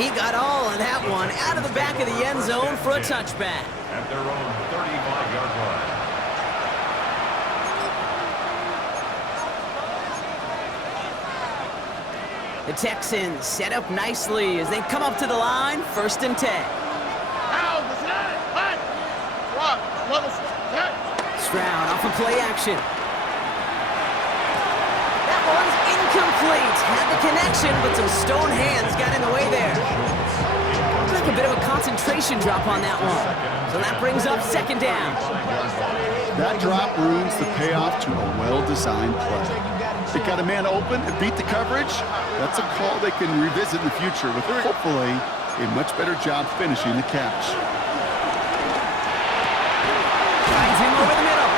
He got all of that one out of the back of the end zone for a touchback. At their own 35-yard line. The Texans set up nicely as they come up to the line, 1st and 10. Stroud off of play action. That one's incomplete. Had the connection, but some stone hands got in the way there. Looks like a bit of a concentration drop on that one. So that brings up 2nd down. That drop ruins the payoff to a well-designed play. It got a man open, it beat the coverage. That's a call they can revisit in the future with hopefully a much better job finishing the catch. Finds him over the middle.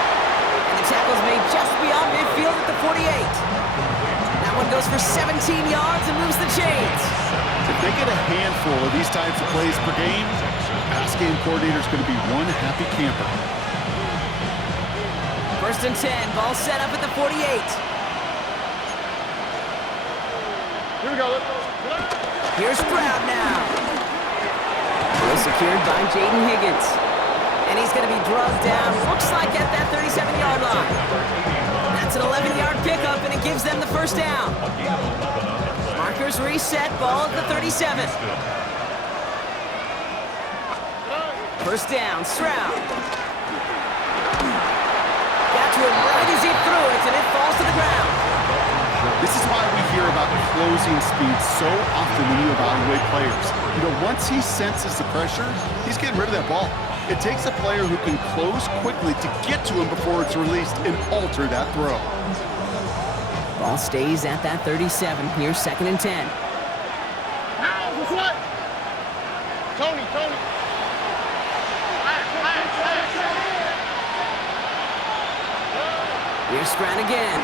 And the tackle's made just beyond midfield at the 48. That one goes for 17 yards and moves the chains. If they get a handful of these types of plays per game, pass game coordinator's going to be one happy camper. 1st and 10, ball set up at the 48. Here we go. Here's Stroud now. Well secured by Jaden Higgins. And he's going to be drugged down, looks like at that 37-yard line. That's an 11-yard pickup, and it gives them the 1st down. Markers reset, ball at the 37. 1st down, Stroud. Got to him right as he threw it, and it falls to the ground. This is why we hear about closing speed so often when you evaluate players. You know, once he senses the pressure, he's getting rid of that ball. It takes a player who can close quickly to get to him before it's released and alter that throw. Ball stays at that 37. Here's 2nd and 10. Tony. Here's Stroud again.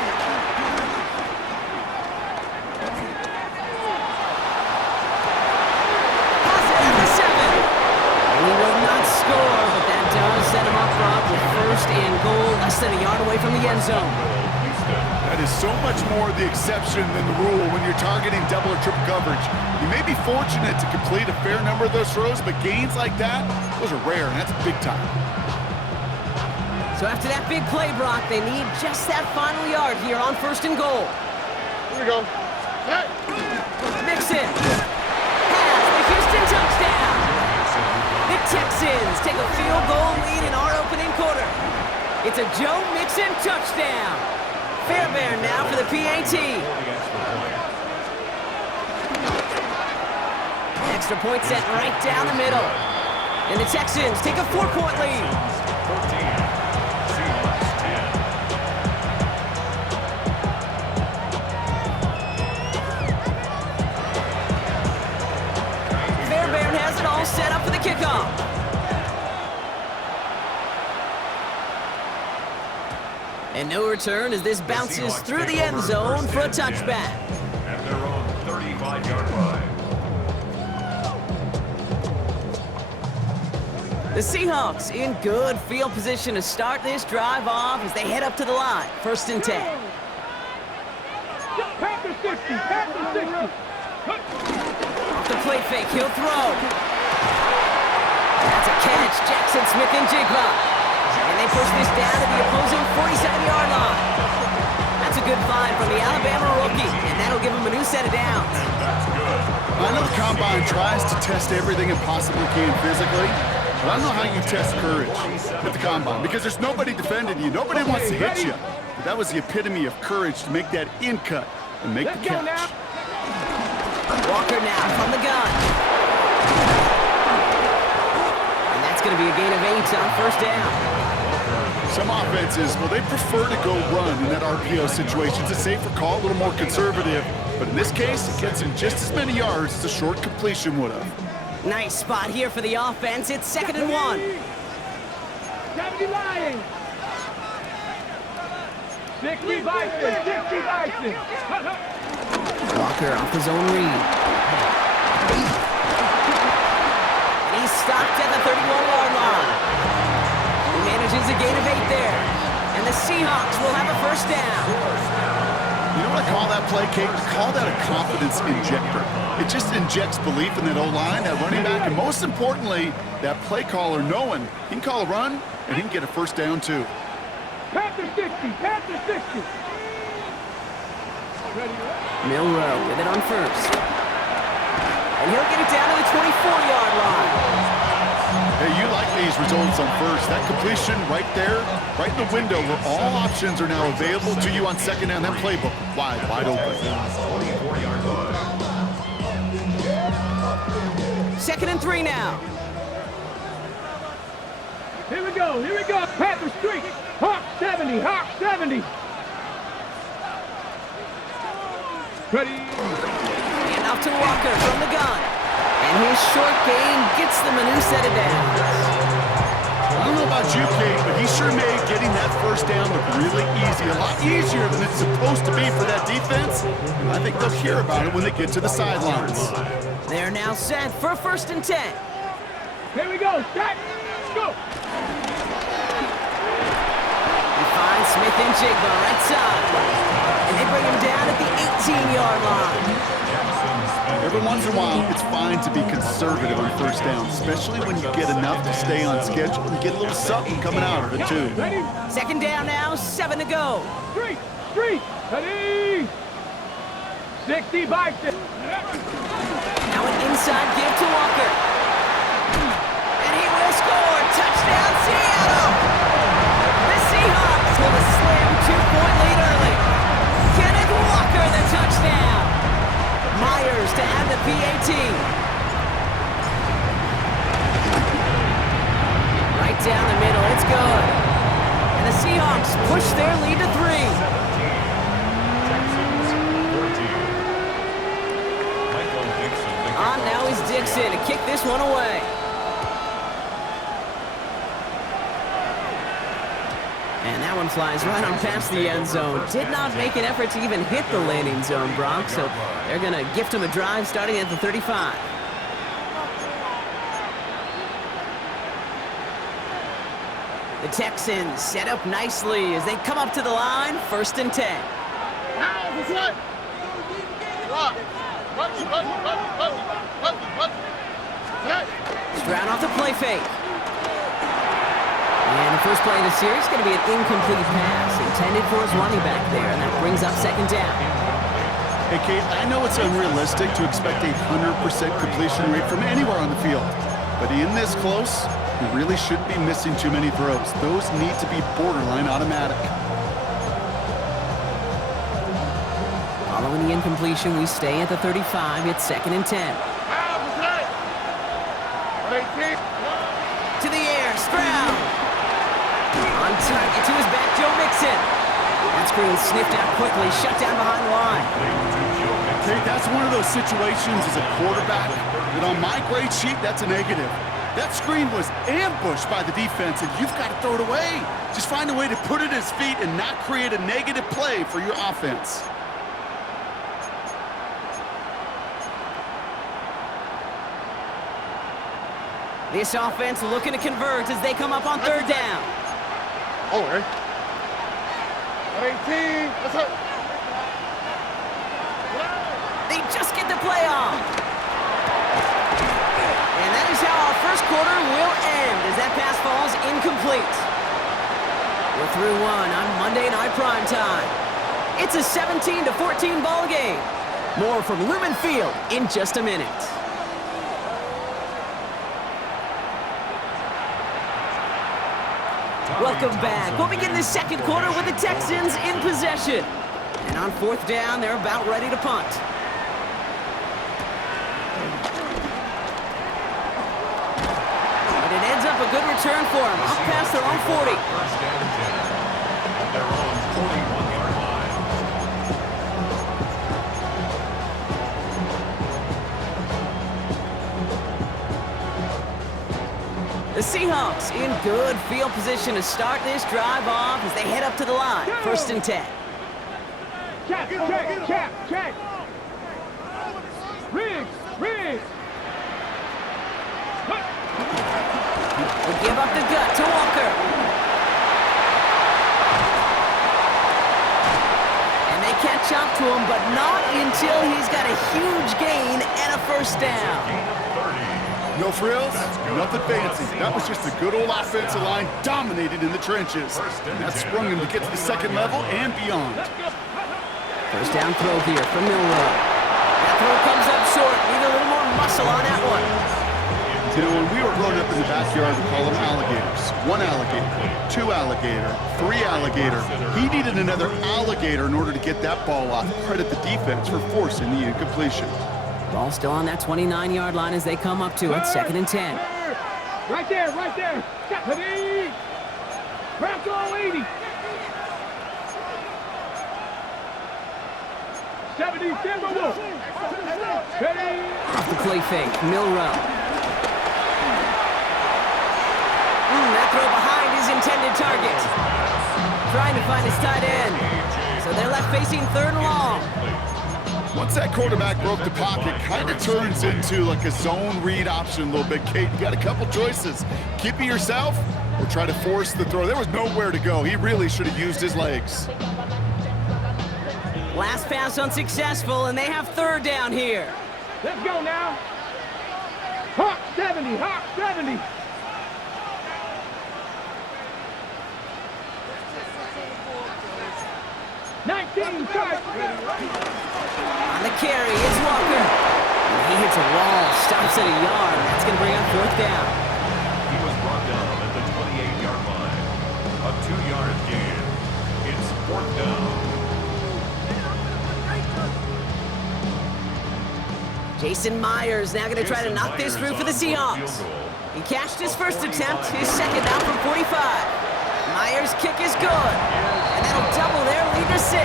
Set him up front with 1st and goal, less than a yard away from the end zone. That is so much more the exception than the rule when you're targeting double or triple coverage. You may be fortunate to complete a fair number of those throws, but gains like that, those are rare, and that's big time. So after that big play, Brock, they need just that final yard here on 1st and goal. Here we go. Hey. Mixon has the Houston touchdown. The Texans take a field goal lead in our opening quarter. It's a Joe Mixon touchdown. Fairbairn now for the PAT. Extra point set right down the middle. And the Texans take a 4-point lead. 14. Fairbairn has it all set up for the kickoff. And no return as this bounces through the end zone for a touchback. At their own 35-yard line. The Seahawks in good field position to start this drive off as they head up to the line. 1st and 10. Packers 60. Off the play fake, he'll throw. That's a catch, Jackson Smith-Njigba. And they push this down to the opposing 47-yard line. That's a good find from the Alabama rookie, and that'll give him a new set of downs. I know the Combine tries to test everything it possibly can physically, but I don't know how you test courage at the Combine because there's nobody defending you. Nobody wants to hit you. But that was the epitome of courage to make that in cut and make the catch. Walker now from the gun. And that's going to be a gain of 8 on 1st down. Some offenses, well, they prefer to go run in that RPO situation. It's a safer call, a little more conservative. But in this case, it gets in just as many yards as a short completion would have. Nice spot here for the offense. It's 2nd and 1. 70 Lions. 60 Bison. Walker off his own read. And he's stopped at the 31-yard line. He manages a gain of 8 there. And the Seahawks will have a 1st down. You know what I call that play, Kate? I call that a confidence injector. It just injects belief in that O-line, that running back, and most importantly, that play caller knowing he can call a run and he can get a first down too. Panther 60, Panther 60. Milrow with it on first. And he'll get it down to the 24-yard line. Hey, you like these results on first. That completion right there, right in the window where all options are now available to you on second down. That playbook wide open. 24-yard line. 2nd and 3 now. Here we go, here we go. Panther Street, Hawk 70, Hawk 70. Ready. And off to Walker from the gun. And his short gain gets them a new set of downs. I don't know about you, Kate, but he sure made getting that first down look really easy. A lot easier than it's supposed to be for that defense. And I think they'll hear about it when they get to the sidelines. They're now set for 1st and 10. Here we go, set, go. He finds Smith and Jigba right side. And they bring him down at the 18-yard line. Every once in a while, it's fine to be conservative on first down, especially when you get enough to stay on schedule and get a little something coming out of it, too. Ready? 2nd down now, 7 to go. Street, street, ready. 60 Bison. Now an inside give to Walker. And he will score. Touchdown, Seattle! The Seahawks with a slim 2-point lead early. Kenneth Walker, the touchdown. Myers to add the PAT. Right down the middle, it's good. And the Seahawks push their lead to 3. Texans 14. Michael Dixon. On now is Dixon to kick this one away. And that one flies right on past the end zone. Did not make an effort to even hit the landing zone, Brock, so they're going to gift him a drive starting at the 35. The Texans set up nicely as they come up to the line, 1st and 10. Stroud off the play fake. And the first play of the series is going to be an incomplete pass intended for his running back there, and that brings up 2nd down. Hey, Kate, I know it's unrealistic to expect a 100% completion rate from anywhere on the field, but in this close, you really shouldn't be missing too many throws. Those need to be borderline automatic. Following the incompletion, we stay at the 35. It's 2nd and 10. To the air, Stroud. On target to his back, Joe Mixon. That screen sniffed out quickly, shut down behind the line. Kate, that's one of those situations as a quarterback that on my grade sheet, that's a negative. That screen was ambushed by the defense, and you've got to throw it away. Just find a way to put it at his feet and not create a negative play for your offense. This offense looking to convert as they come up on 3rd down. Oh, right. 18, that's it. They just get the play off. And that is how our first quarter will end as that pass falls incomplete. We're through one on Monday Night Primetime. It's a 17-14 ball game. More from Lumen Field in just a minute. Welcome back. We'll begin the second quarter with the Texans in possession. And on 4th down, they're about ready to punt. And it ends up a good return for them, up past their own 40. First down and 10. At their own 41-yard line. The Seahawks in good field position to start this drive off as they head up to the line. 1st and 10. Check. Riggs. Will give up the gut to Walker. And they catch catch up to him, but not until he's got a huge gain and a first down. No frills, nothing fancy. That was just a good old offensive line dominated in the trenches. And that sprung him to get to the second level and beyond. First down throw here from Milroe. That throw comes up short. Need a little more muscle on that one. You know, when we were growing up in the backyard, we call them alligators. One alligator, two alligator, three alligator. He needed another alligator in order to get that ball off. Credit the defense for forcing the incompletion. Ball still on that 29-yard line as they come up to it, 2nd and 10. Right there, right there. Ready. Bronco 80. 77 Wolf. Ready. Off the play fake, Milroe. That throw behind his intended target. Trying to find his tight end. So they're left facing 3rd and long. Once that quarterback broke the pocket, kind of turns into like a zone read option a little bit. Kate, you got a couple choices. Keep it yourself or try to force the throw. There was nowhere to go. He really should have used his legs. Last pass unsuccessful, and they have 3rd down here. Let's go now. Hawk 70, Hawk 70. On the carry is Walker. And he hits a wall, stops at a yard. That's going to bring up 4th down. He was brought down at the 28-yard line. A 2-yard gain. It's 4th down. Jason Myers now going to try to knock this through for the Seahawks. He cashed his first attempt, his second down from 45. Myers' kick is good, and that'll double their lead to 6.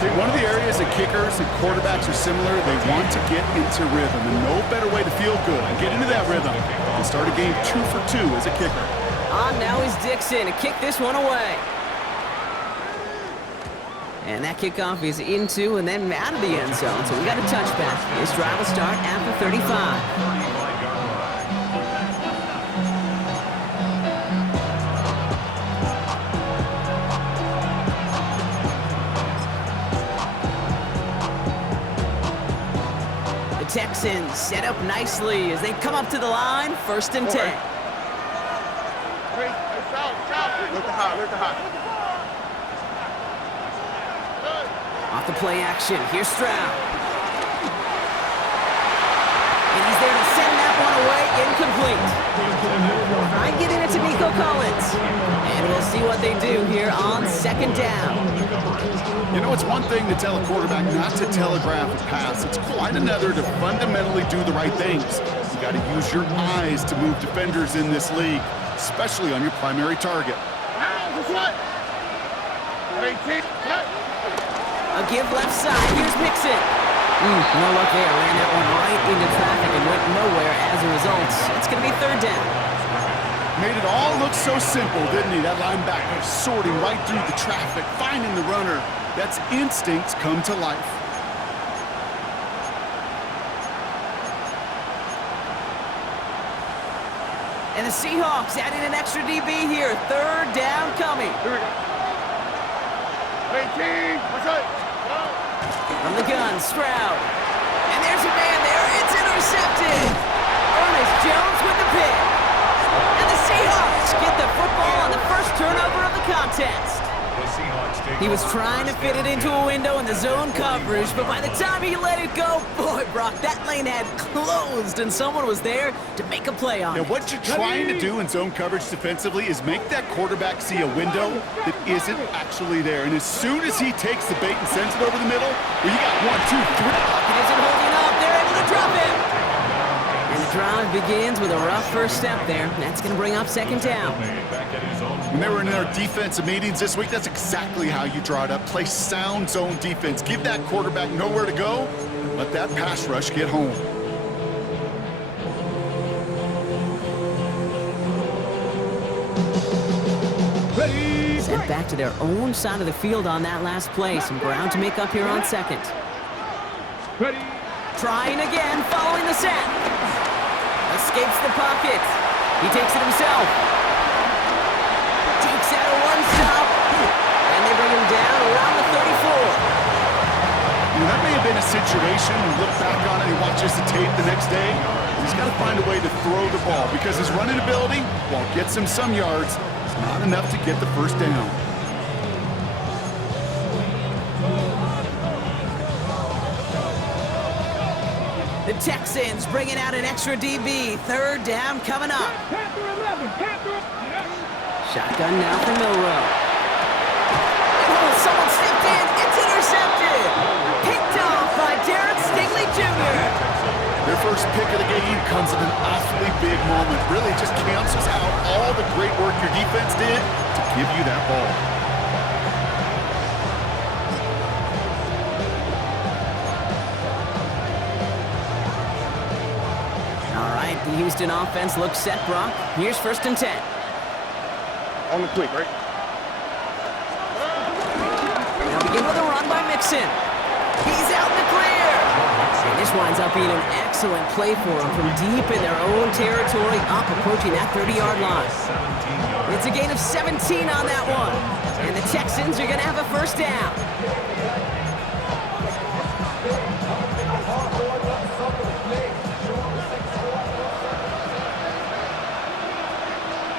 See, one of the areas that kickers and quarterbacks are similar, they want to get into rhythm, and no better way to feel good and get into that rhythm than start a game 2 for 2 as a kicker. On now is Dixon to kick this one away. And that kickoff is into and then out of the end zone, so we got a touchback. This drive will start after 35. Texans set up nicely as they come up to the line, 1st and 10. Off the play action, here's Stroud. And he's there to send that one away, incomplete. Try getting it to Nico Collins. And we'll see what they do here on 2nd down. You know, it's one thing to tell a quarterback not to telegraph a pass. It's quite another to fundamentally do the right things. You got to use your eyes to move defenders in this league, especially on your primary target. A give left side, here's Mixon. No luck there, ran that one right into traffic and went nowhere as a result. It's going to be 3rd down. Made it all look so simple, didn't he? That linebacker sorting right through the traffic, finding the runner. That's instincts come to life. And the Seahawks adding an extra DB here. 3rd down coming. Here we go. 18, what's up? From the gun, Stroud. And there's a man there. It's intercepted. Ernest Jones with the pick. And the Seahawks get the football on the first turnover of the contest. He was trying to fit it into a window in the zone coverage, but by the time he let it go, boy, Brock, that lane had closed, and someone was there to make a play on it. Now, what you're trying to do in zone coverage defensively is make that quarterback see a window that isn't actually there. And as soon as he takes the bait and sends it over the middle, well, you got 1, 2, 3. It isn't holding up. They're able to drop him. And the drive begins with a rough first step there. That's going to bring up 2nd down. When they were in their defensive meetings this week, that's exactly how you draw it up. Play sound zone defense. Give that quarterback nowhere to go, and let that pass rush get home. Sent back to their own side of the field on that last play. Some ground to make up here on 2nd. Ready. Trying again, following the sack. Escapes the pocket. He takes it himself. Takes out a one-stop. And they bring him down around the 34. That may have been a situation, and look back on it, he watches the tape the next day. He's got to find a way to throw the ball because his running ability, while it gets him some yards, is not enough to get the first down. The Texans bringing out an extra DB. Third down coming up. Panther 11, Panther. Shotgun now for Milrow. Oh, someone stepped in. It's intercepted. Picked off by Darren Stingley Jr. Their first pick of the game comes at an awfully big moment. Really just cancels out all the great work your defense did to give you that ball. All right, the Houston offense looks set, Brock. Here's 1st and 10. On the quick, right? They'll begin with a run by Mixon. He's out in the clear. And this winds up being an excellent play for them from deep in their own territory, up approaching that 30-yard line. It's a gain of 17 on that one. And the Texans are going to have a first down.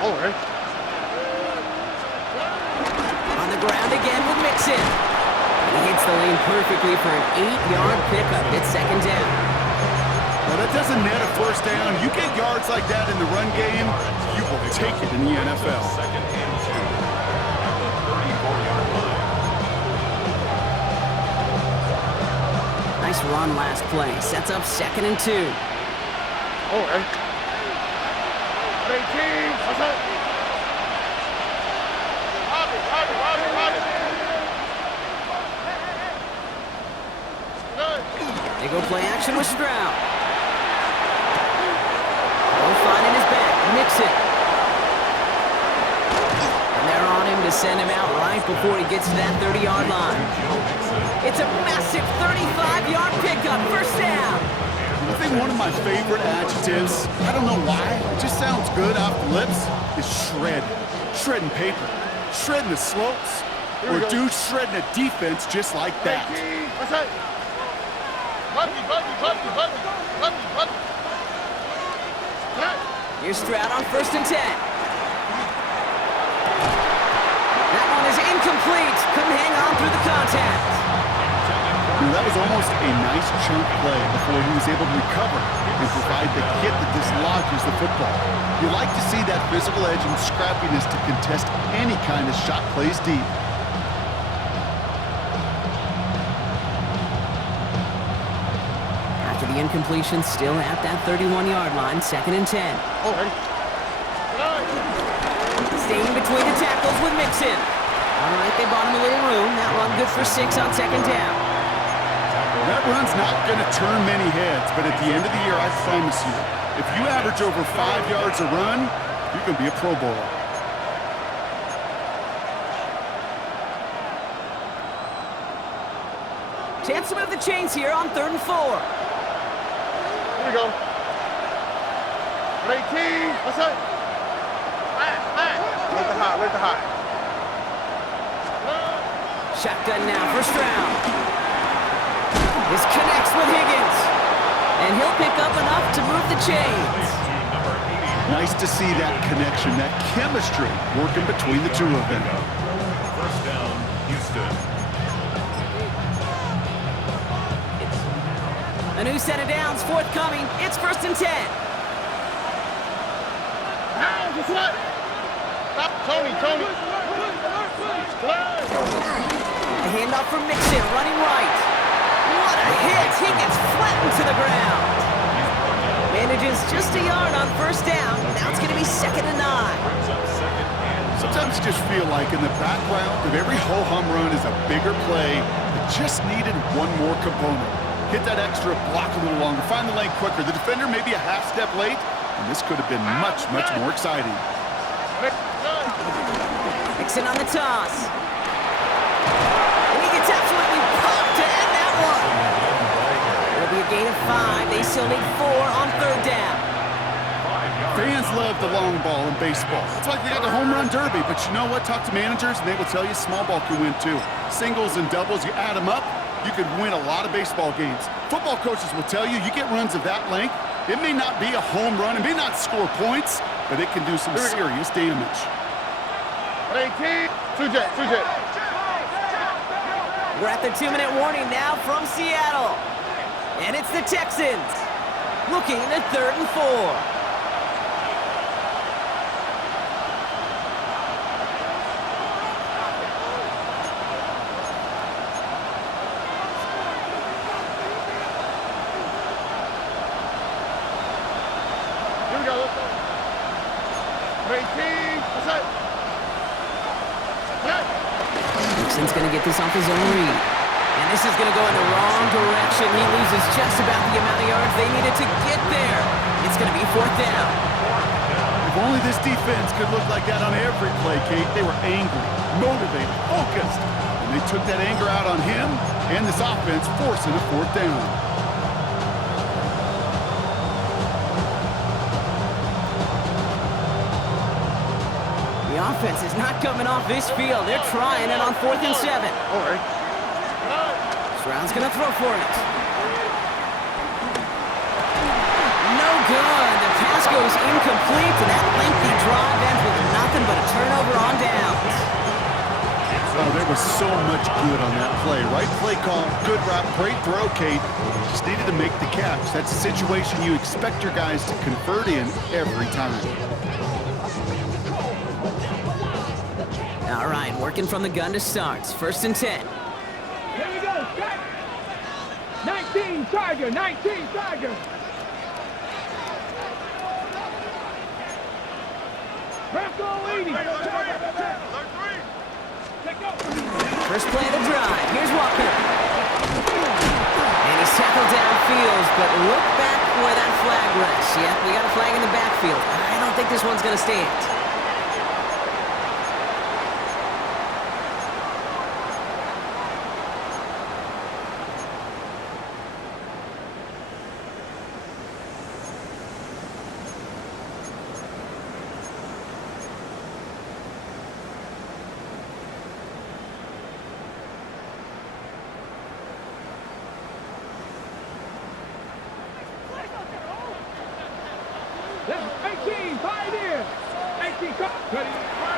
All right. On the ground again with Mixon. He hits the lane perfectly for an 8-yard pickup. It's 2nd down. Well, that doesn't net a first down. You get yards like that in the run game, you will take it in the NFL. 2nd and 2 at the 34-yard line. Nice run last play. Sets up 2nd and 2. All right. 18. What's up? They go play action with Stroud. No finding his back. Mixon. And they're on him to send him out right before he gets to that 30-yard line. It's a massive 35-yard pickup. First down. I think one of my favorite adjectives, I don't know why, it just sounds good off the lips, is shred. Shredding paper. Shredding the slopes. Or dude shredding a defense just like that. What's that? Here's Stroud on 1st and 10. That one is incomplete. Couldn't hang on through the contact. That was almost a nice chunk play before he was able to recover and provide the hit that dislodges the football. You like to see that physical edge and scrappiness to contest any kind of shot plays deep. After the incompletion, still at that 31-yard line, 2nd and 10. All right. Staying between the tackles with Mixon. All right, they bought him a little room. That run good for 6 on 2nd down. That run's not going to turn many heads, but at the end of the year, I promise you, if you average over 5 yards a run, you're going to be a Pro Bowler. Chance to move the chains here on 3rd and 4. Here we go. 18. What's up? Where's the high? Where's the high? Shotgun now for Stroud. This connects with Higgins. And he'll pick up enough to move the chains. Nice to see that connection, that chemistry working between the two of them. First down, Houston. A new set of downs forthcoming. It's 1st and 10. Stop, Tony. A handoff from Mixon, running right. What a hit! He gets flattened to the ground. Manages just a yard on 1st down. Now it's going to be 2nd and 9. Sometimes you just feel like in the background of every ho-hum run is a bigger play that just needed one more component. Hit that extra block a little longer, find the lane quicker. The defender may be a half step late, and this could have been much, much more exciting. Mixon on the toss. And he gets absolutely pumped to end that one. It'll be a gain of 5. They still need 4 on 3rd down. Fans love the long ball in baseball. It's like they got the home run derby, but you know what? Talk to managers, and they will tell you small ball can win too. Singles and doubles, you add them up, you could win a lot of baseball games. Football coaches will tell you, you get runs of that length, it may not be a home run, it may not score points, but it can do some serious damage. 18, 2J. We're at the 2-minute warning now from Seattle. And it's the Texans looking at 3rd and 4. Here we go, let's go. 18, what's that? Nixon's going to get this off his own read. And this is going to go in the wrong direction. He loses just about the amount of yards they needed to get there. It's going to be 4th down. If only this defense could look like that on every play, Kate. They were angry, motivated, focused. And they took that anger out on him and this offense, forcing a 4th down. The offense is not coming off this field. They're trying it on 4th and 7. All right. Stroud's going to throw for it. No good. The pass goes incomplete, and that lengthy drive ends with nothing but a turnover on downs. Oh, there was so much good on that play. Right play call, good route, great throw, Kate. Just needed to make the catch. That's a situation you expect your guys to convert in every time. All right, working from the gun to start. 1st and 10. Here we go, set. 19, Tiger, 19, Tiger. Bronco leading. First play of the drive. Here's Walker. And he's tackled downfield, but look back where that flag rests. Yeah, we got a flag in the backfield. I don't think this one's going to stand.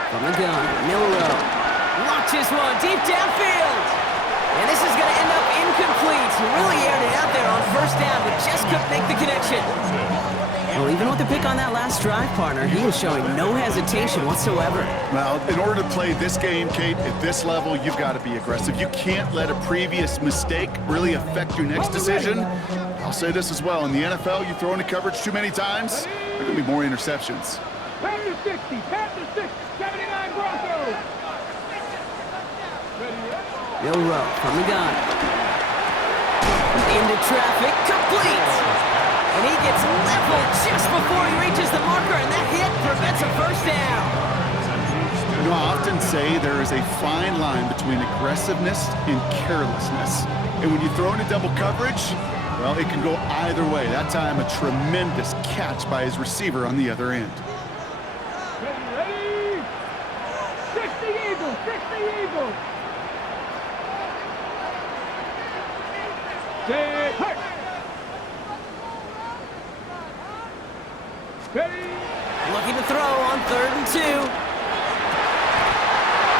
From the gun, Milrow launches one deep downfield. And this is going to end up incomplete. Really aired it out there on 1st down, but just couldn't make the connection. Well, even with the pick on that last drive, partner, he was showing no hesitation whatsoever. Well, in order to play this game, Kate, at this level, you've got to be aggressive. You can't let a previous mistake really affect your next decision. I'll say this as well. In the NFL, you throw into coverage too many times, there are going to be more interceptions. Panther 60, 79 Broncos. Milrow from the gun. Into traffic, complete. And he gets leveled just before he reaches the marker, and that hit prevents a 1st down. You know, I often say there is a fine line between aggressiveness and carelessness. And when you throw into double coverage, well, it can go either way. That time, a tremendous catch by his receiver on the other end. Ready? 60 Eagles, 60 Eagles. Set, hut. Ready? Looking to throw on 3rd and 2.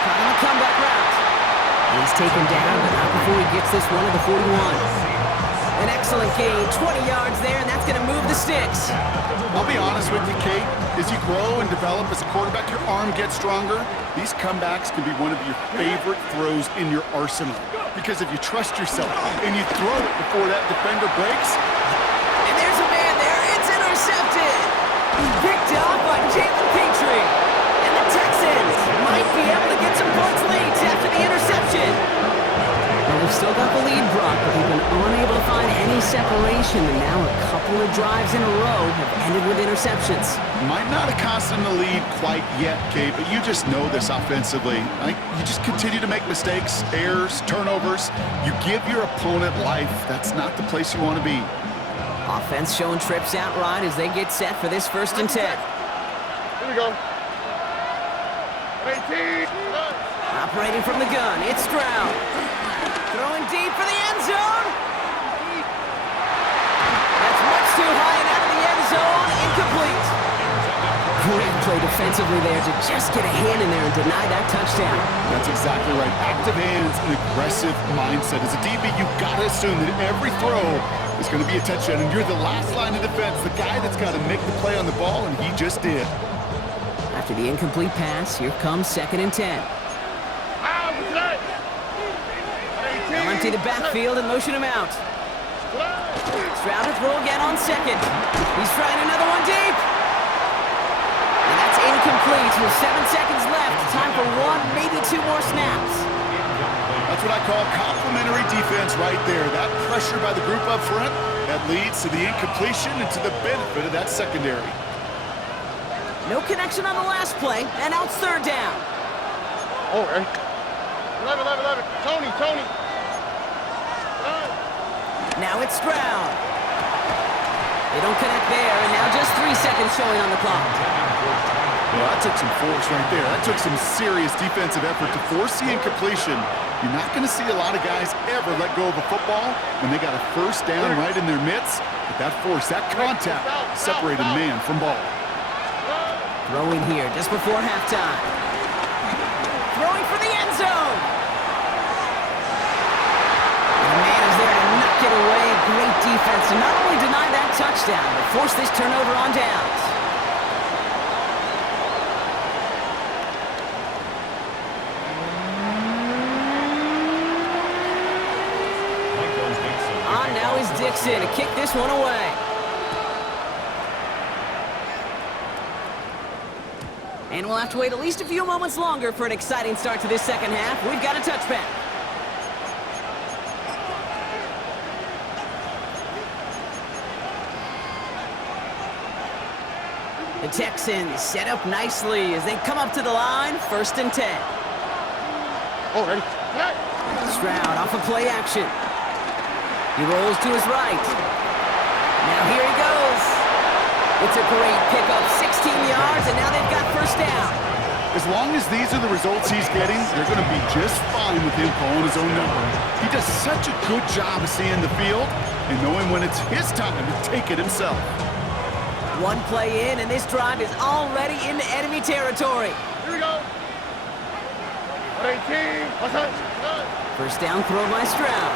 Trying the comeback route. And he's taken down, but not before he gets this one to the 41. An excellent gain, 20 yards there, and that's going to move the sticks. I'll be honest with you, Kate. As you grow and develop as a quarterback, your arm gets stronger. These comebacks can be one of your favorite throws in your arsenal. Because if you trust yourself and you throw it before that defender breaks. And there's a man there. It's intercepted. Picked off by Jalen Petrie. And the Texans might be able to get some points leads after the interception. Well, they've still got the lead, Brock, but they've been unable to find any separation, and now a couple of drives in a row have ended with interceptions. Might not have cost them the lead quite yet, Kate, but you just know this offensively. You just continue to make mistakes, errors, turnovers. You give your opponent life. That's not the place you want to be. Offense showing trips out right as they get set for this 1st and 10. Here we go. 18. Operating from the gun, it's Stroud. Throwing deep for the end zone. That's much too high and out of the end zone. Incomplete. Great play defensively there to just get a hand in there and deny that touchdown. That's exactly right. Active hands and aggressive mindset. As a DB, you've got to assume that every throw is going to be a touchdown, and you're the last line of defense, the guy that's got to make the play on the ball, and he just did. After the incomplete pass, here comes 2nd and 10. They'll empty the backfield and motion him out. Stroud to throw again on 2nd. He's trying another one deep. And that's incomplete with 7 seconds left. Time for 1, maybe 2 more snaps. That's what I call complimentary defense right there. That pressure by the group up front, that leads to the incompletion and to the benefit of that secondary. No connection on the last play, and now it's 3rd down. Oh, right. 11. Tony. Now it's Stroud. They don't connect there, and now just 3 seconds showing on the clock. Well, that took some force right there. That took some serious defensive effort to force the incompletion. You're not going to see a lot of guys ever let go of a football when they got a 1st down right in their midst. But that force, that contact, separated man from ball. Throwing here just before halftime. Throwing for the end zone. And the man is there to knock it away. Great defense to not only deny that touchdown, but force this turnover on downs. On now is Dixon to kick this one away. And we'll have to wait at least a few moments longer for an exciting start to this 2nd half. We've got a touchback. The Texans set up nicely as they come up to the line, 1st and 10. Oh, ready. Stroud off of play action. He rolls to his right. Now here he goes. It's a great pickup, 16 yards, and now they've got 1st down. As long as these are the results he's getting, they're going to be just fine with him calling his own number. He does such a good job of seeing the field and knowing when it's his time to take it himself. 1 play in, and this drive is already into enemy territory. Here we go. 18. 1st down throw by Stroud.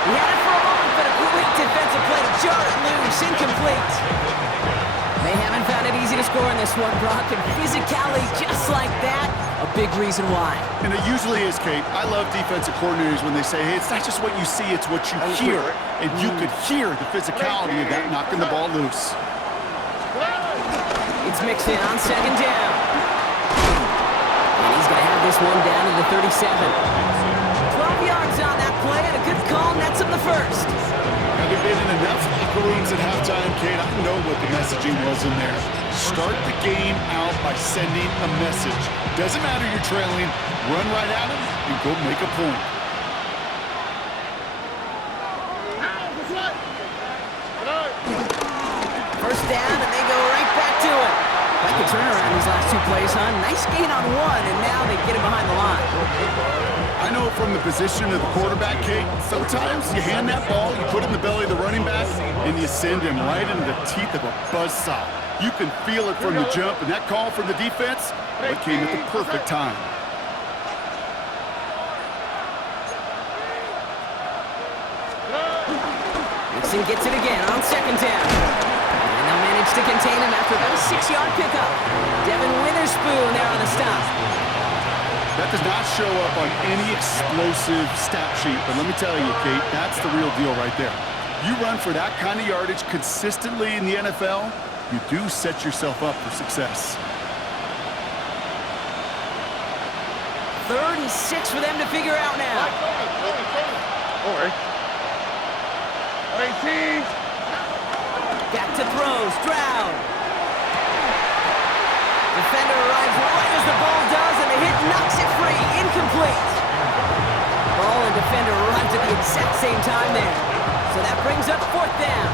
He had it for a moment, but a great defensive play to jar it loose. Incomplete. They haven't found it easy to score in this one, Brock, and physicality just like that, a big reason why. And it usually is, Kate. I love defensive coordinators when they say, hey, it's not just what you see, it's what you hear. And you could hear the physicality of that knocking the ball loose. It's Mixon on 2nd down. And he's going to have this one down to the 37. 12 yards on that play, and a good call nets him the 1st. Having been in enough locker rooms at halftime, Kate, I know what the messaging was in there. Start the game out by sending a message. Doesn't matter you're trailing, run right at him and go make a point. First down, and they go right back to it. Like a turnaround these last 2 plays, huh? Nice gain on 1, and now they get it behind the line. I know from the position of the quarterback, Kate, sometimes you hand that ball, you put it in the belly of the running back, and you send him right into the teeth of a buzzsaw. You can feel it from the jump, and that call from the defense, it came at the perfect time. Mixon gets it again on 2nd down. And they'll manage to contain him after about a 6-yard pickup. Devin Witherspoon there on the stop. That does not show up on any explosive stat sheet, but let me tell you, Kate, that's the real deal right there. You run for that kind of yardage consistently in the NFL, you do set yourself up for success. 3rd and 6 for them to figure out now. All right. 18. Back to throw, Stroud. Defender arrives right as the ball does, and the hit knocks it free. Incomplete. Ball and defender arrived at the exact same time there. So that brings up 4th down.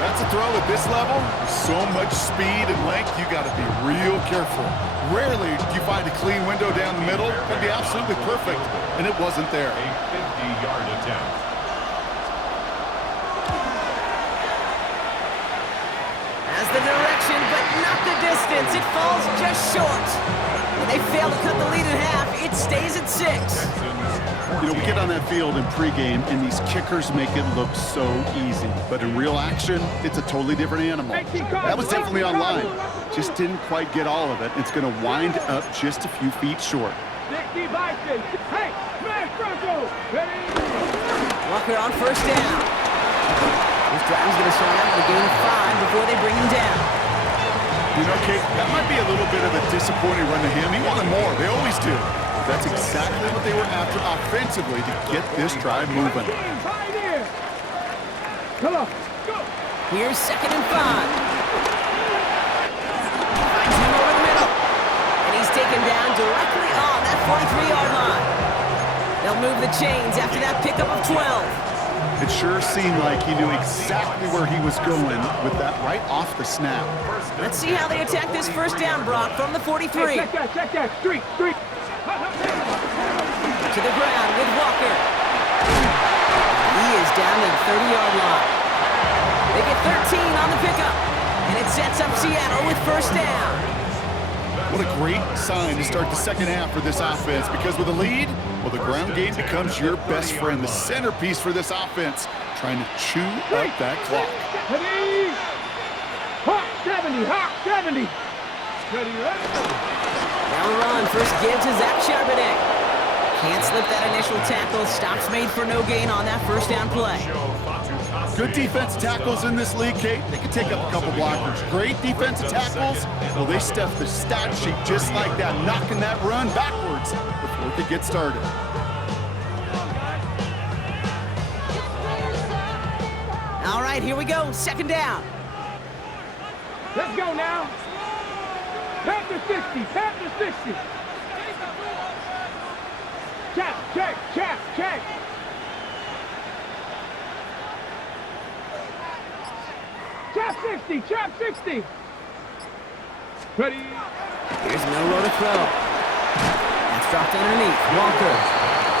That's a throw at this level. With so much speed and length, you got to be real careful. Rarely do you find a clean window down the middle. It'd be absolutely perfect, and it wasn't there. A 50-yard attempt. Has the direction, but not the distance. It falls just short. And they fail to cut the lead in half. It stays at 6. You know, we get on that field in pregame, and these kickers make it look so easy. But in real action, it's a totally different animal. That was definitely on line. Just didn't quite get all of it. It's going to wind up just a few feet short. 60 by 6. Hey, smash Bronco. Ready? Walker on first down. This drive's going to start out with a gain of 5 before they bring him down. You know, Kate, that might be a little bit of a disappointing run to him. He wanted more. They always do. That's exactly what they were after offensively to get this drive moving. Come on, go. Here's 2nd and 5. Finds him over the middle. And he's taken down directly on that 43-yard line. They'll move the chains after that pickup of 12. It sure seemed like he knew exactly where he was going with that right off the snap. Let's see how they attack this first down, Brock, from the 43. Hey, check that, street. To the ground with Walker. He is down to the 30-yard line. They get 13 on the pickup, and it sets up Seattle with first down. What a great sign to start the second half for this offense, because with a lead, well, the ground game becomes your best friend, the centerpiece for this offense, trying to chew up that clock. Ready? Hawk 70. Ready, ready. Now a run, first give to Zach Charbonnet. Can't slip that initial tackle. Stops made for no gain on that first down play. Good defense tackles in this league, Kate. They can take up a couple blockers. Great defensive tackles, well, they stuff the stat sheet just like that, knocking that run backwards before it could get started. All right, here we go. Second down. Let's go now. Panther 60. Check. Chap 60. Ready? Here's Milroe to throw. That's dropped underneath. Walker.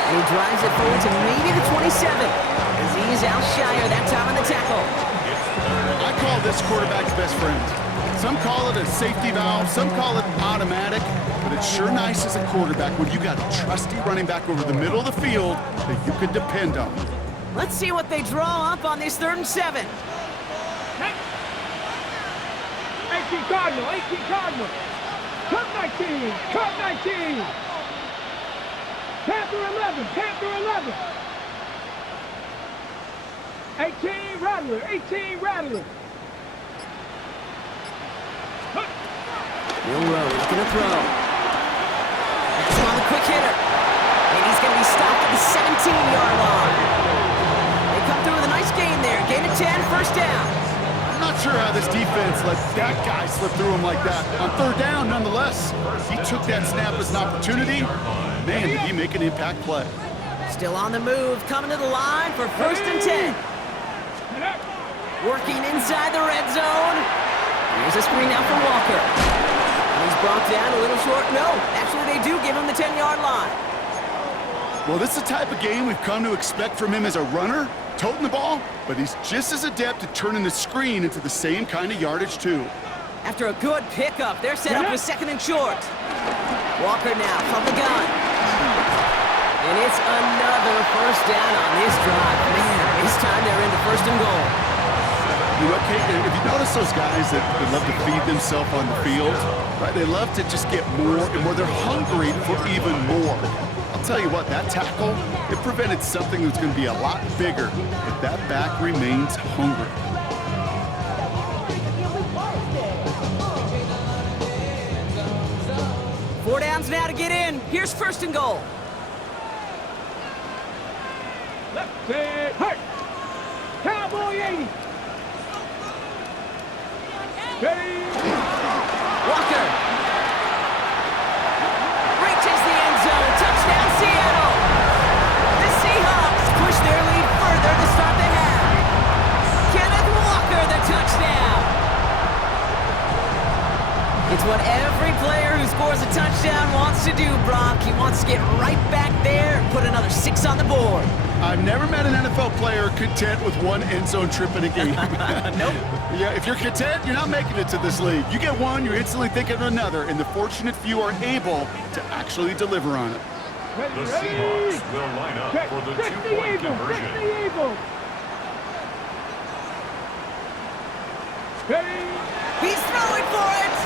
And he drives it forward to maybe the 27. As he's outshire that time on the tackle. I call this quarterback's best friend. Some call it a safety valve, some call it automatic, but it's sure nice as a quarterback when you got a trusty running back over the middle of the field that you can depend on. Let's see what they draw up on this 3rd and 7. 18 Cardinal. Cut 19. Panther 11. 18 Rattler. Milroe looking to throw. That's on the quick hitter. And he's going to be stopped at the 17-yard line. They come through with a nice gain there. Gain of 10, first down. I'm not sure how this defense let that guy slip through him like that. On 3rd down, nonetheless, he took that snap as an opportunity. Man, did he make an impact play. Still on the move, coming to the line for 1st and 10. Working inside the red zone. Here's a screen now for Walker. And he's brought down a little short. No, actually they do give him the 10-yard line. Well, this is the type of game we've come to expect from him as a runner, toting the ball, but he's just as adept at turning the screen into the same kind of yardage, too. After a good pickup, they're set up with 2nd and short. Walker now from the gun. And it's another first down on this drive. Man, this time they're into 1st and goal. You know, Kate, if you notice those guys that they love to feed themselves on the field, right? They love to just get more and more. They're hungry for even more. I'll tell you what, that tackle, it prevented something that's going to be a lot bigger, but that back remains hungry. Four downs now to get in. Here's 1st and goal. Left side. Hurt. Cowboy 80. Ready. Walker. Reaches the end zone. Touchdown, Seattle. The Seahawks push their lead further to start the half. Kenneth Walker, the It's what every player who scores a touchdown wants to do, Brock. He wants to get right back there and put another 6 on the board. I've never met an NFL player content with one end zone trip in a game. Nope. Yeah, if you're content, you're not making it to this league. You get one, you're instantly thinking of another, and the fortunate few are able to actually deliver on it. The Seahawks will line up for the two-point conversion. He's throwing for it.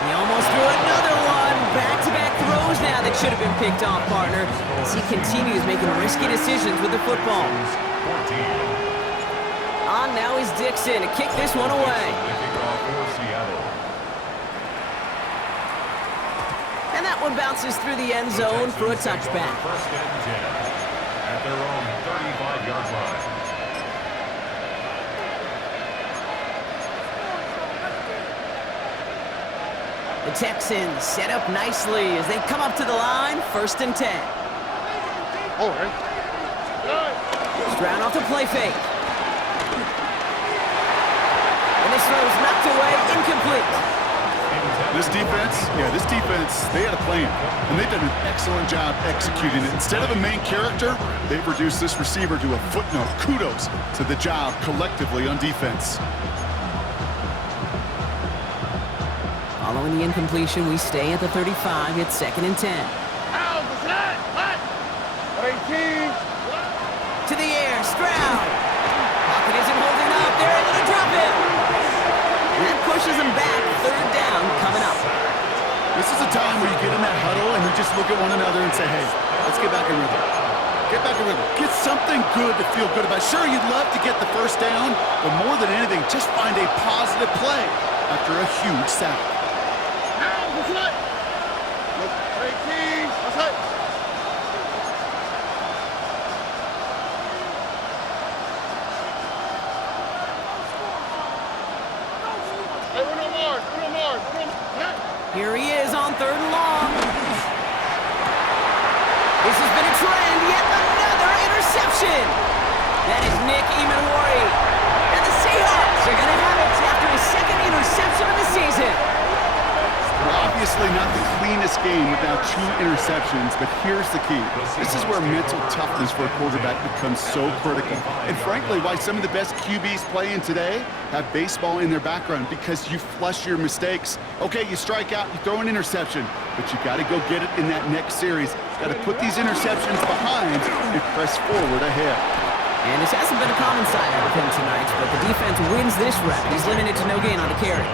He almost threw another one. Back-to-back throws now that should have been picked off, partner, as he continues making risky decisions with the football. 14. On now is Dixon to kick this one away. The kickoff for Seattle. And that one bounces through the end zone for a touchback. First and 10 at their own 35-yard line. The Texans set up nicely as they come up to the line, 1st and 10. All right. Stroud off the play fake. And this throw's knocked away, incomplete. This defense, they had a plan, and they've done an excellent job executing it. Instead of a main character, they've reduced this receiver to a footnote. Kudos to the job collectively on defense. Following the incompletion, we stay at the 35. It's 2nd and 10. To the air, Stroud. Pocket isn't holding up. They're able to drop him. And that pushes them back. 3rd down coming up. This is a time where you get in that huddle and you just look at one another and say, hey, let's get back in rhythm. Get back in rhythm. Get something good to feel good about. Sure, you'd love to get the 1st down, but more than anything, just find a positive play after a huge sack. Here he is on 3rd and long. This has been a trend. Yet another interception. That is Nick Emanwari. And the Seahawks are going to have it after his 2nd interception of the season. Well, obviously not the cleanest game without 2 interceptions, but here's the key. This is where mental toughness for a quarterback becomes so critical. And frankly, why some of the best QBs playing today have baseball in their background, because you flush your mistakes. Okay, you strike out, you throw an interception, but you got to go get it in that next series. Got to put these interceptions behind and press forward ahead. And this hasn't been a common side out of him tonight, but the defense wins this round. He's limited to no gain on the carry.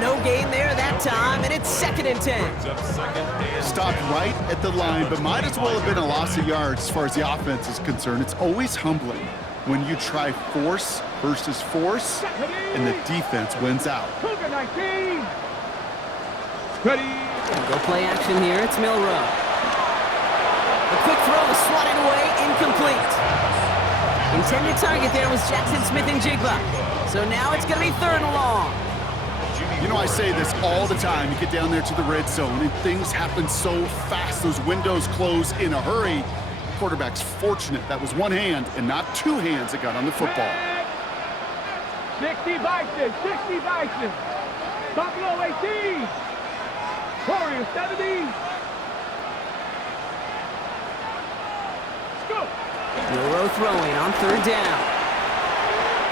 No gain there that time, and it's 2nd and 10. Stopped right at the line, but might as well have been a loss of yards as far as the offense is concerned. It's always humbling when you try force versus force, and the defense wins out. Go play action here. It's Milrow. The quick throw was swatted away, incomplete. Intended target there was Jackson Smith and Jigba. So now it's going to be 3rd and long. You know, I say this all the time. You get down there to the red zone, and things happen so fast. Those windows close in a hurry. The quarterback's fortunate that was one hand and not 2 hands that got on the football. 60 Bison. Buffalo 18. Warriors 70. Go. Milrow throwing on 3rd down.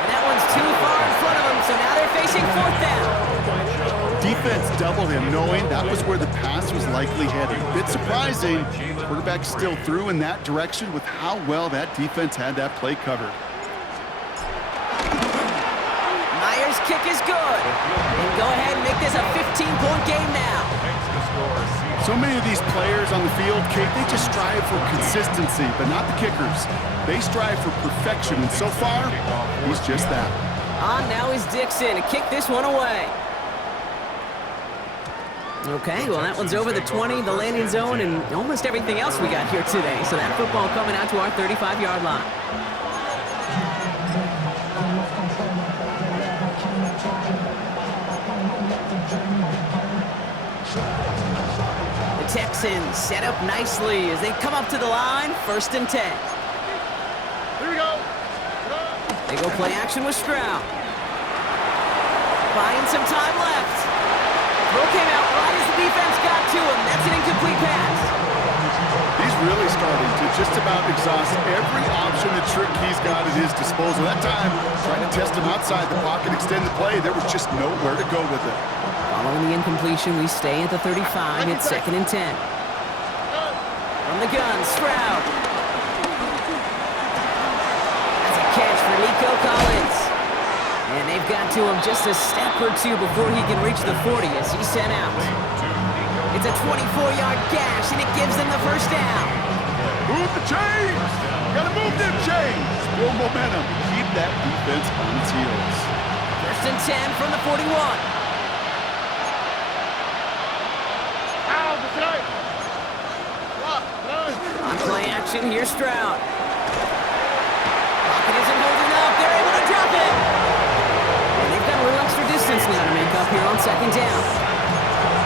And that one's too far in front of him, so now they're facing 4th down. Defense doubled him, knowing that was where the pass was likely headed. Bit surprising. Quarterback still threw in that direction with how well that defense had that play covered. Myers' kick is good. And go ahead and make this a 15-point game now. So many of these players on the field, Kate, they just strive for consistency, but not the kickers. They strive for perfection, and so far, he's just that. On now is Dixon to kick this one away. Okay, well, that one's over the 20, the landing zone, and almost everything else we got here today. So that football coming out to our 35-yard line. The Texans set up nicely as they come up to the line, 1st and 10. Here we go. They go play action with Stroud. Buying some time left. Throw came out right as the defense got to him. That's an incomplete pass. He's really starting to just about exhaust every option and trick he's got at his disposal. That time, trying to test him outside the pocket, extend the play, there was just nowhere to go with it. Following the incompletion, we stay at the 35. It's 2nd and 10. From the gun, Stroud. That's a catch for Nico Collins. And they've got to him just a step or two before he can reach the 40 as he's sent out. It's a 24-yard gash, and it gives them the first down. Move the chains! Gotta move them chains! Build momentum. Keep that defense on its heels. 1st and 10 from the 41. On play action, here's Stroud. Pocket isn't holding up. They're able to drop it. And they've got a little extra distance now to make up here on 2nd down.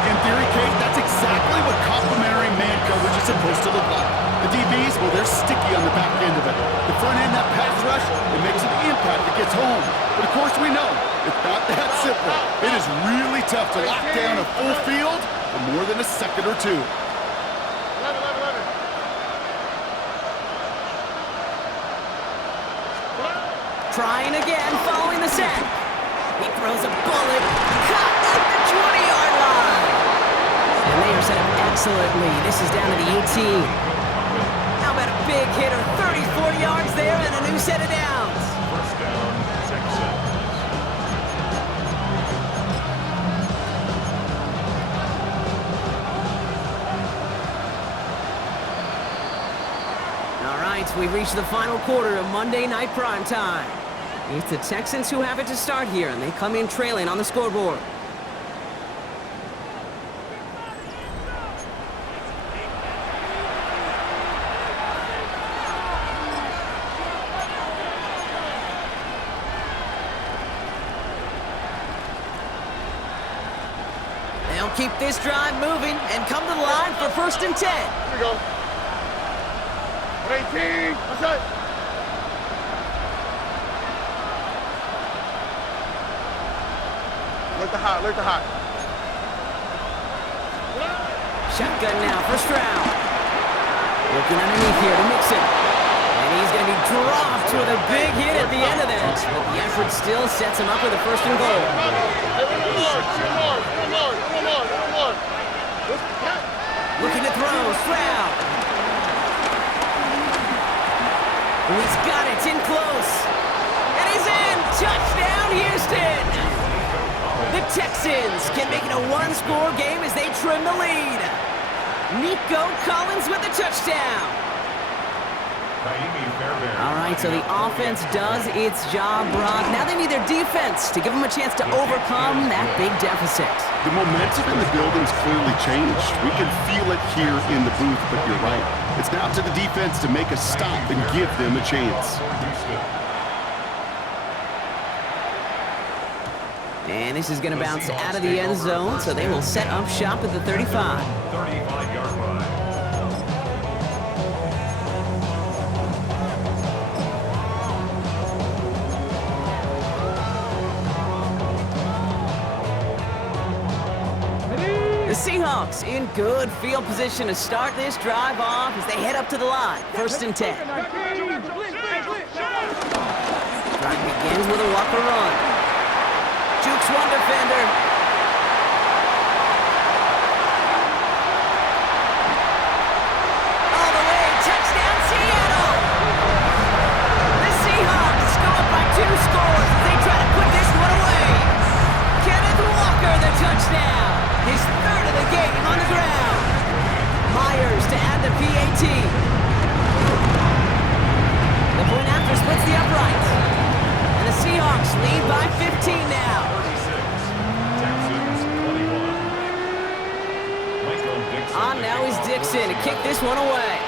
In theory, Kate, that's exactly what complementary man coverage is supposed to look like. The DBs, well, they're sticky on the back end of it. The front end, that pass rush, it makes an impact that gets home. But of course we know, it's not that simple. It is really tough to lock down a full field for more than a second or two. Trying again, following the sack. He throws a bullet, caught at the 20-yard line. And they are set up excellently. This is down to the 18. How about a big hitter, 34 yards there and a new set of downs. First down, Texans. All right, we've reached the final quarter of Monday Night Primetime. It's the Texans who have it to start here, and they come in trailing on the scoreboard. They'll keep this drive moving and come to the line for 1st and 10. Here we go. 18. What's that? Look the hot. Shotgun now for Stroud. Looking underneath here to Mixon. And he's going to be dropped with a big hit at the end of that. But the effort still sets him up with a 1st and goal. Looking to throw, Stroud. He's got it, in close. And he's in! Touchdown, Houston! The Texans can make it a one-score game as they trim the lead. Nico Collins with the touchdown. All right, so the offense does its job, Brock. Now they need their defense to give them a chance to overcome that big deficit. The momentum in the building's clearly changed. We can feel it here in the booth, but you're right. It's now to the defense to make a stop and give them a chance. And this is going to bounce out of the end zone, so they will set up shop at the 35. 35-yard line. The Seahawks in good field position to start this drive off as they head up to the line. 1st and 10. Drive begins with a Walker run. Jukes one defender. All the way, touchdown Seattle! The Seahawks go up by 2 scores as they try to put this one away. Kenneth Walker, the touchdown. His 3rd of the game on the ground. Myers to add the PAT. The point after splits the uprights. And the Seahawks lead by 15 now. On now is Dixon to kick this one away.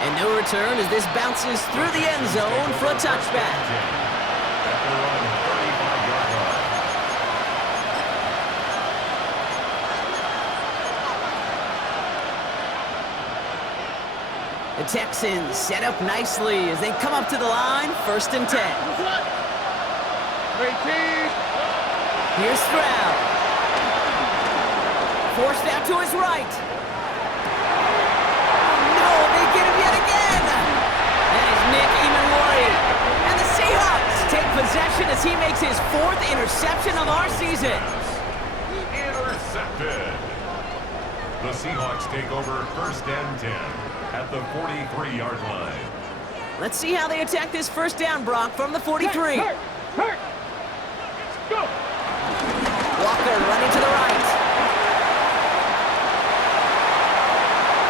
And no return as this bounces through the end zone for a touchback. The Texans set up nicely as they come up to the line, 1st and 10. Here's Stroud. Forced out to his right. No, they get him yet again. That is Nick Emanwari. And the Seahawks take possession as he makes his 4th interception of our season. Intercepted. The Seahawks take over 1st and 10 at the 43-yard line. Let's see how they attack this 1st down, Brock, from the 43. Hurt. Go. Walker running to the right.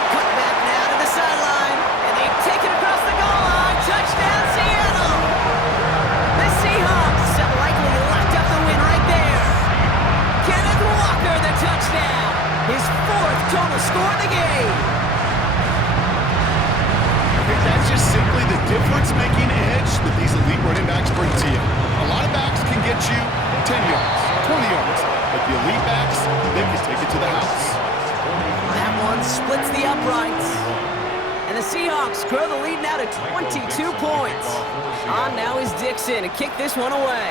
Cut back now to the sideline. And they take it across the goal line. Touchdown, Seattle. The Seahawks have likely locked up the win right there. Kenneth Walker, the touchdown. His 4th total score of the game. That's just simply the difference-making edge that these elite running backs bring to you. A lot of backs can get you 10 yards, 20 yards, but the elite backs, they can take it to the house. That one splits the uprights. And the Seahawks grow the lead now to 22 points. On now is Dixon to kick this one away.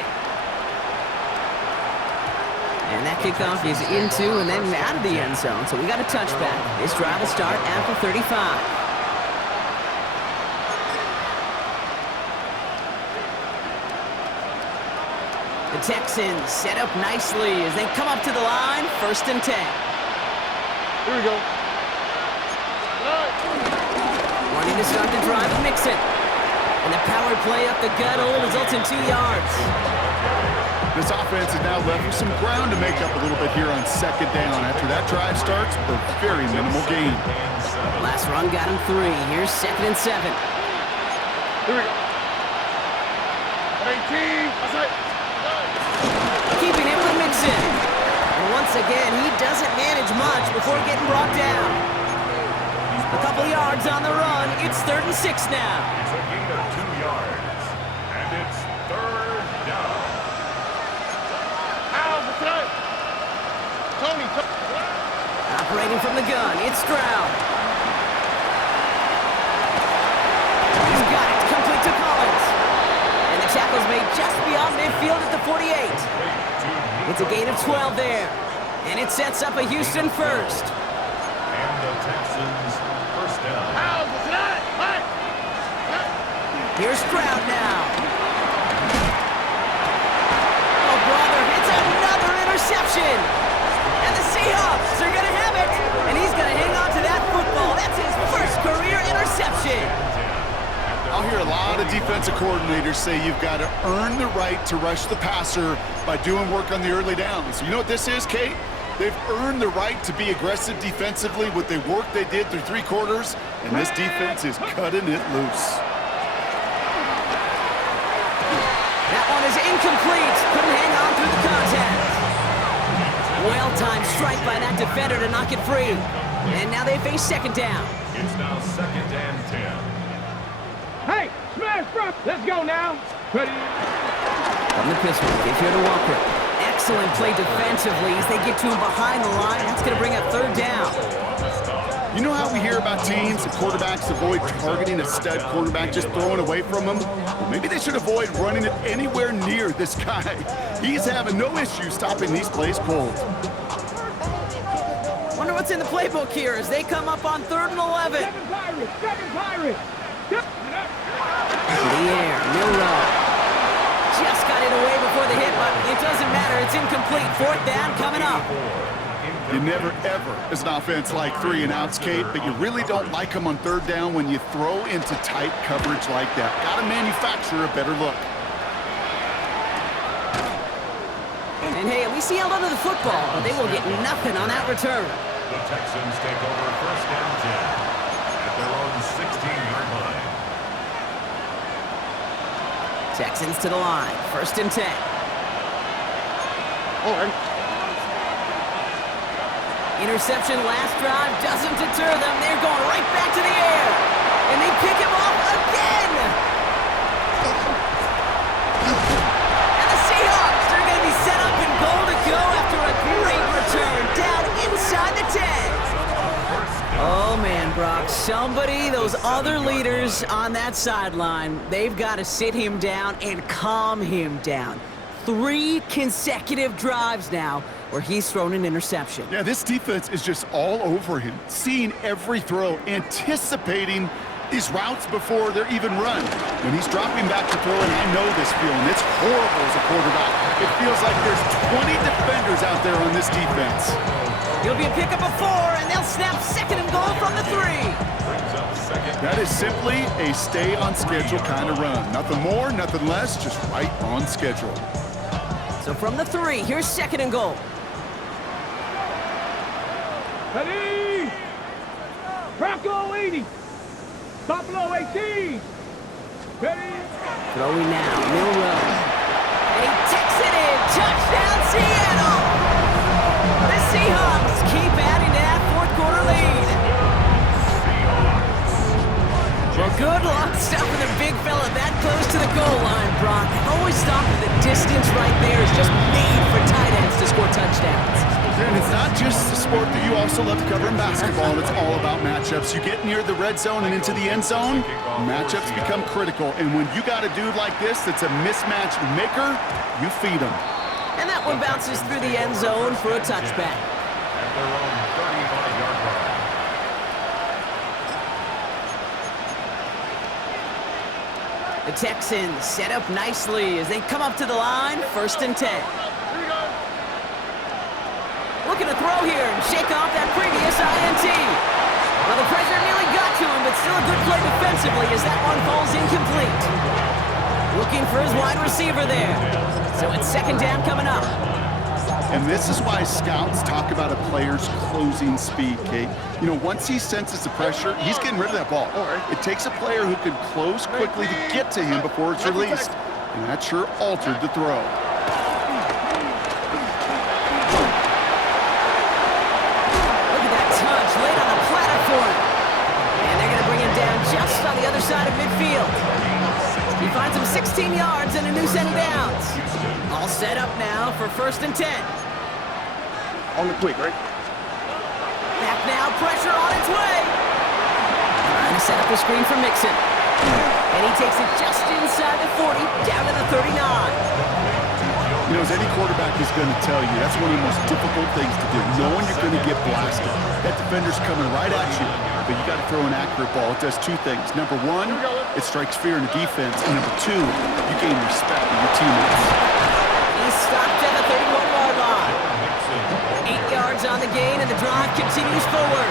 And that kickoff is into and then out of the end zone, so we got a touchback. This drive will start after 35. The Texans set up nicely as they come up to the line, 1st and 10. Here we go. Wanting to start the drive, Mixon. And the power play up the gut only results in 2 yards. This offense is now left with some ground to make up a little bit here on 2nd down after that drive starts with a very minimal gain. Last run got him 3. Here's 2nd and 7. Here we go. 18. That's right. Keeping it with Mixon. And once again, he doesn't manage much before getting brought down. A couple yards on the run. It's 3rd and 6 now. It's a gain of 2 yards, and it's 3rd down. Tony. Operating from the gun, it's Stroud. He's got it, complete to Collins. And the tackle's made just beyond midfield at the 48. It's a gain of 12 there. And it sets up a Houston 1st. And the Texans 1st down. Here's Stroud now. Oh, brother, it's another interception. And the Seahawks are going to have it. And he's going to hang on to that football. That's his 1st career interception. I'll hear a lot of defensive coordinators say you've got to earn the right to rush the passer by doing work on the early downs. You know what this is, Kate? They've earned the right to be aggressive defensively with the work they did through 3 quarters, and this defense is cutting it loose. That one is incomplete. Couldn't hang on through the contact. Well-timed strike by that defender to knock it free. And now they face 2nd down. It's now 2nd and 10. Hey, smash front. Let's go now. Ready? From the pistol, gives here to Walker. Excellent play defensively as they get to him behind the line. That's going to bring up 3rd down. You know how we hear about teams and quarterbacks avoid targeting a stud quarterback, just throwing away from him? Well, maybe they should avoid running it anywhere near this guy. He's having no issue stopping these plays cold. Wonder what's in the playbook here as they come up on 3rd and 11. 7 Pirates. 7 Pirates. Into the air, Milrow. Just got it away before the hit, but it doesn't matter. It's incomplete. 4th down coming up. You never, ever, as an offense, like 3 and outs, Kate, but you really don't like them on 3rd down when you throw into tight coverage like that. Got to manufacture a better look. And hey, at least he held onto the football, but they will get nothing on that return. The Texans take over 1st and 10 at their own 16-yard line. Texans to the line, 1st and 10. All right. Interception last drive doesn't deter them. They're going right back to the air. And they pick him off again. And the Seahawks are going to be set up in goal to go after a great return down inside the 10. Oh, man, Brock. Somebody, those other leaders on that sideline, they've got to sit him down and calm him down. 3 consecutive drives now where he's thrown an interception. Yeah, this defense is just all over him, seeing every throw, anticipating these routes before they're even run. When he's dropping back to throw, and I know this feeling, it's horrible as a quarterback. It feels like there's 20 defenders out there on this defense. He'll be a pickup of 4, and they'll snap 2nd and goal from the 3. That is simply a stay on schedule kind of run. Nothing more, nothing less, just right on schedule. So from the 3, here's 2nd and goal. Ready? Bronco 80. Buffalo 18. Ready? Throwing now, middle row. And he takes it in. Touchdown, Seattle! The Seahawks keep adding to that 4th quarter lead. Well, good luck stopping the big fella that close to the goal line, Brock. I always thought that the distance right there is just made for tight ends to score touchdowns. And it's not just the sport that you also love to cover in basketball. It's all about matchups. You get near the red zone and into the end zone, matchups become critical. And when you got a dude like this that's a mismatch maker, you feed him. And that one bounces through the end zone for a touchback. At their own 35-yard line. The Texans set up nicely as they come up to the line, 1st and 10. Looking to throw here and shake off that previous INT. Well, the pressure nearly got to him, but still a good play defensively as that one falls incomplete. Looking for his wide receiver there. So it's 2nd down coming up. And this is why scouts talk about a player's closing speed, Kate. You know, once he senses the pressure, he's getting rid of that ball. It takes a player who can close quickly to get to him before it's released. And that sure altered the throw. Just on the other side of midfield. He finds him 16 yards and a new set of downs. All set up now for 1st and 10. On the quick, right? Back now, pressure on its way. Trying to set up a screen for Mixon. And he takes it just inside the 40, down to the 39. You know, as any quarterback is going to tell you, that's one of the most difficult things to do, knowing you're going to get blasted. That defender's coming right at you, but you got to throw an accurate ball. It does 2 things. Number 1, it strikes fear in the defense, and number 2, you gain respect from your teammates. He's stopped at the 31-yard line. 8 yards on the gain, and the drive continues forward.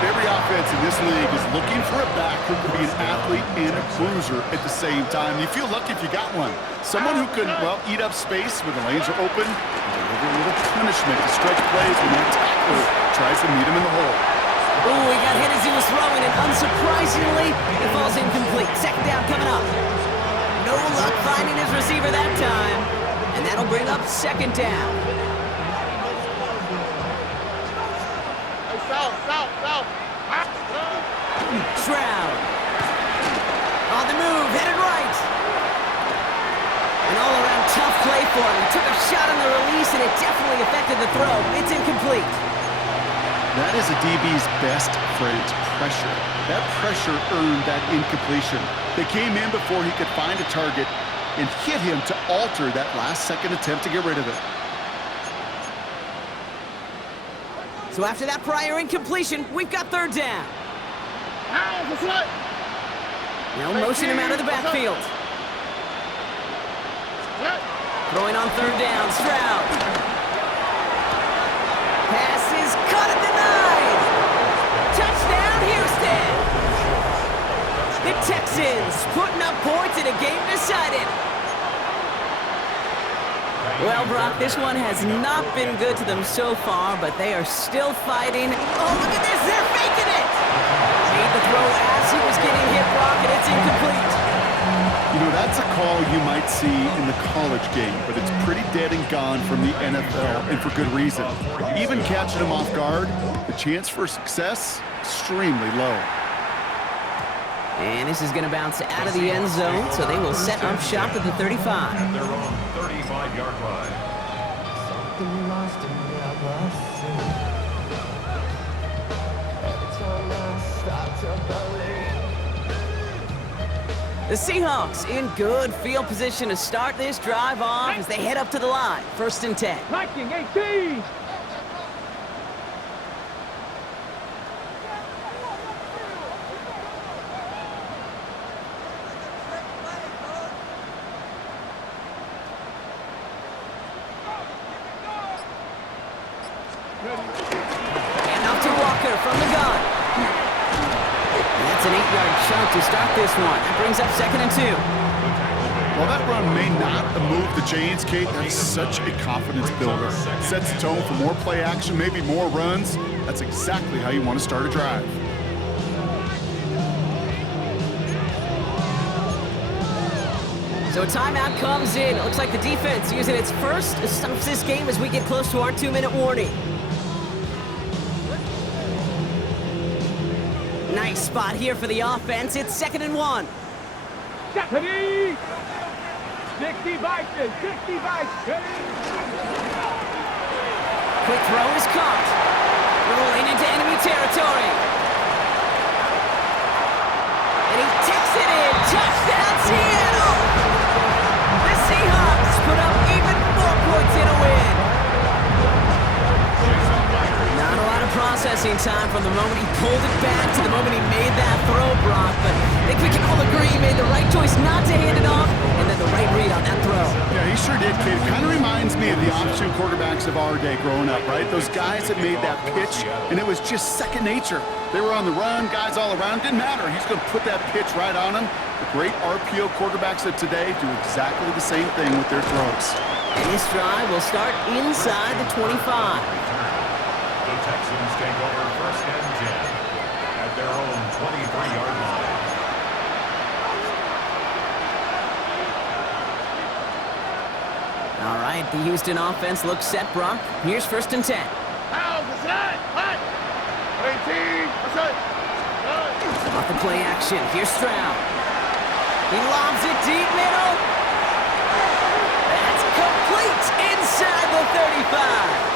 Every offense in this league is looking for a back who can be an athlete and a bruiser at the same time. You feel lucky if you got one. Someone who can, well, eat up space when the lanes are open and deliver a little punishment to stretch plays when that tackler tries to meet him in the hole. Ooh, he got hit as he was throwing, and unsurprisingly, it falls incomplete. 2nd down coming up. No luck finding his receiver that time, and that'll bring up 2nd down. Stroud. On the move, headed right. An all-around tough play for him. He took a shot on the release, and it definitely affected the throw. It's incomplete. That is a DB's best friend, pressure. That pressure earned that incompletion. They came in before he could find a target and hit him to alter that last-second attempt to get rid of it. So after that prior incompletion, we've got 3rd down. Now motion him out of the backfield. Throwing on 3rd down, Stroud. Pass is caught at the 9. Touchdown, Houston. The Texans putting up points in a game decided. Well, Brock, this one has not been good to them so far, but they are still fighting. Oh, look at this, they're faking it! Made the throw as he was getting hit, Brock, and it's incomplete. You know, that's a call you might see in the college game, but it's pretty dead and gone from the NFL, and for good reason. Even catching them off guard, the chance for success, extremely low. And this is going to bounce out of the end zone, so they will set up shop at the 35. At their own 35-yard line. The Seahawks in good field position to start this drive off as they head up to the line. 1st and 10. Liking 18. And off to Walker from the gun. And that's an 8-yard chunk to start this one. That brings up 2nd and 2. Well, that run may not move the chains, Kate. That's such a confidence builder. Sets the tone for more play action, maybe more runs. That's exactly how you want to start a drive. So a timeout comes in. It looks like the defense using its first stops this game as we get close to our 2-minute warning. Nice spot here for the offense. It's 2nd and 1. Stephanie! 60 Vikings, 60 Vikings. Quick throw is caught. Rolling into enemy territory. And he takes it in. Touchdown, Seattle! The Seahawks put up even more points in a win. Not a lot of processing time from the moment he pulled it back to the moment he made that throw, Brock. But I think we can all agree he made the right choice not to hand it off, and then the right read on that throw. Yeah, he sure did, Kate. It kind of reminds me of the option quarterbacks of our day growing up, right? Those guys that made that pitch, and it was just second nature. They were on the run, guys all around. Didn't matter. He's going to put that pitch right on them. The great RPO quarterbacks of today do exactly the same thing with their throws. And this drive will start inside the 25. The Texans take over 1st and 10 at their own 23-yard line. All right, the Houston offense looks set, Brock. Here's 1st and 10. Off the play action, here's Stroud. He lobs it deep middle. That's complete inside the 35.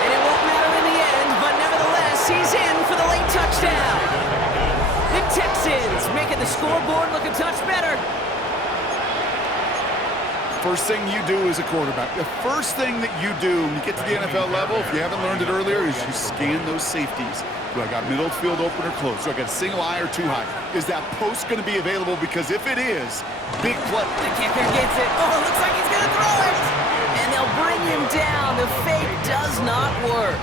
And it won't matter in the end, but nevertheless, he's in for the late touchdown. The Texans making the scoreboard look a touch better. First thing you do as a quarterback, the first thing that you do when you get to the NFL level, if you haven't learned it earlier, is you scan those safeties. Do I got middle field open or close? Do I got a single eye or too high? Is that post going to be available? Because if it is, big play. The kicker gets it. Oh, it looks like he's going to throw it. And they'll bring him down. The fake does not work.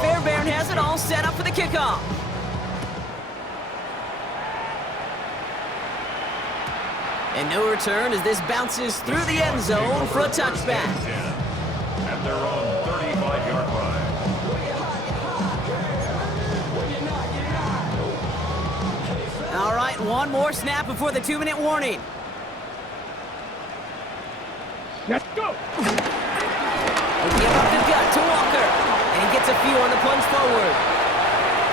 Fairbairn has it all set up for the kickoff. And no return as this bounces through the end zone for a touchback. At their own 35-yard line. All right, one more snap before the 2-minute warning. Let's go. He'll give up the gut to Walker. And he gets a few on the plunge forward.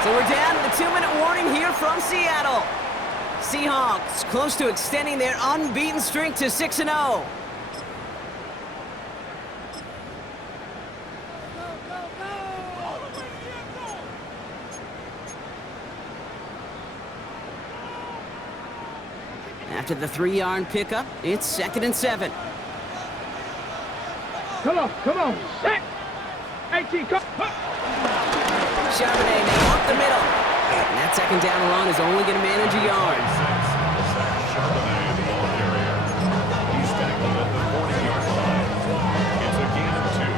So we're down to the 2-minute warning here from Seattle. Seahawks close to extending their unbeaten streak to 6-0. After the 3-yard pickup, it's 2nd and 7. Come on. Set. 18, come. Charbonnet now up the middle. And that 2nd down run is only going to manage a yard. Charbonnet, the ball carrier. He's tackled at the 40-yard line. It's a gain of 2.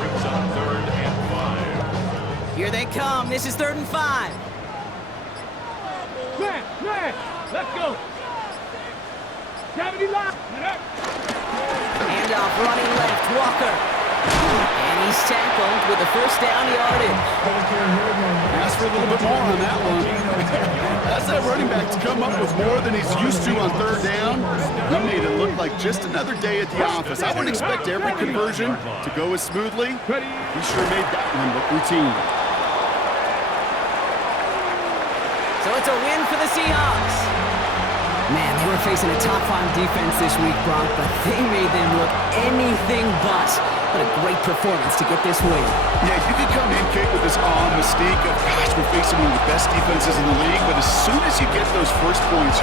Brings up 3rd and 5. Here they come. This is 3rd and 5. Man, let's go. 70 line. Handoff running left, Walker. And he's tackled with the 1st down yardage. Ask for a little bit more on that one. That's that running back to come up with more than he's used to on 3rd down. He made it look like just another day at the office. I wouldn't expect every conversion to go as smoothly. He sure made that one look routine. So it's a win for the Seahawks. Man, they were facing a top-5 defense this week, Brock, but they made them look anything but. What a great performance to get this win. Yeah, you could come in, Kate, with this mystique of, gosh, we're facing one of the best defenses in the league, but as soon as you get those first points,